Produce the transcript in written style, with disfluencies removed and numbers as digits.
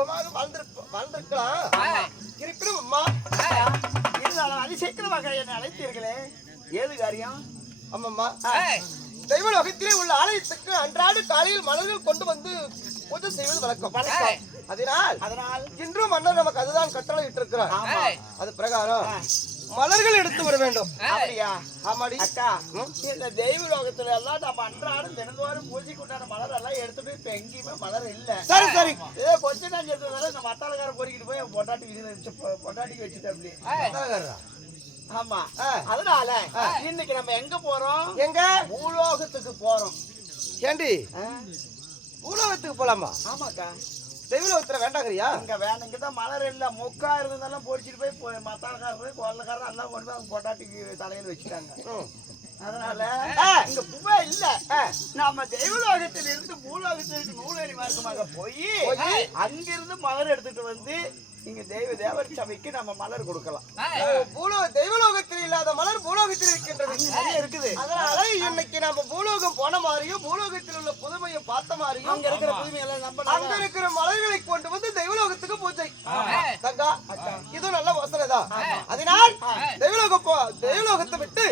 சுகமாக வாழ்ந்திருக்கலாம். இருப்பினும் அம்மா இருந்தாலும் அதிசீக்கிரமாக என்னை அழைத்தீர்களே, ஏது காரியம்? அம்மம்மா, தெய்வலோகத்திலே உள்ள ஆலயத்துக்கு அன்றாடு காலையில் மலர்கள் கொண்டு வந்து பூஜை செய்வது வழக்கம். அதனால் இன்றும் மன்னர் நமக்கு அதுதான் கட்டளை இட்டிருக்கிறார். அது பிரகாரம் மலர்கள் எடுத்து வர வேண்டும். அப்படியா? ஆமாடி அக்கா, இந்த தெய்வ லோகத்துல எல்லாம் நம்ம அன்றாடம் தினந்தோறும் பூஜைக்கு உண்டான மலர் எல்லாம் எடுத்துட்டு இப்ப எங்கேயுமே மலர் இல்ல. சரி சரி, ஏதோ கொஞ்ச நாள் இருக்கிறதால இந்த மத்தாளக்காரன் பொறுக்கிட்டு போய் பொட்டாட்டிக்கு வச்சுட்டு. ஆமா, அதனால இன்னைக்கு நம்ம எங்க போறோம்? எங்க? பூலோகத்துக்கு போறோம். ஏண்டி பூலோகத்துக்கு போலாமா? ஆமாக்கா. தெய்வலோகத்துல வேண்டாங்கறியா? இங்க வேணும், இங்கதான் மலர் இல்ல. மொக்கா இருந்தாலும் பொறிச்சிட்டு போய் மத்தாளக்காரன் கொள்ளக்காரன் எல்லாம் கொண்டு போய் பொட்டாட்டிக்கு தலையில வச்சுட்டாங்க. அதனால இங்க பூவே இல்ல. நாம தெய்வலோகத்தில் இருந்து பூலோகத்திற்கு நூலேறி மார்க்கமாக போய் அங்கிருந்து மலர் எடுத்துட்டு வந்து இங்க தேவர் சபைக்கு நம்ம மலர் கொடுக்கலாம். தெய்வலோகத்தில் இல்லாத மலர் பூலோகத்தில் இருக்கின்றது, இருக்குது. அதனால இன்னைக்கு நம்ம பூலோகம் போன மாதிரியும் பூலோகத்தில் உள்ள புதுமையை பார்த்த மாதிரியும் அங்க இருக்கிற புதுமையெல்லாம் நம்ம அங்க இருக்கிற மலர்களை கொண்டு வந்து தெய்வலோகத்துக்கு பூஜை. தங்கா, இது நல்ல யோசனைதான். அதனால் தெய்வலோகத்தை விட்டு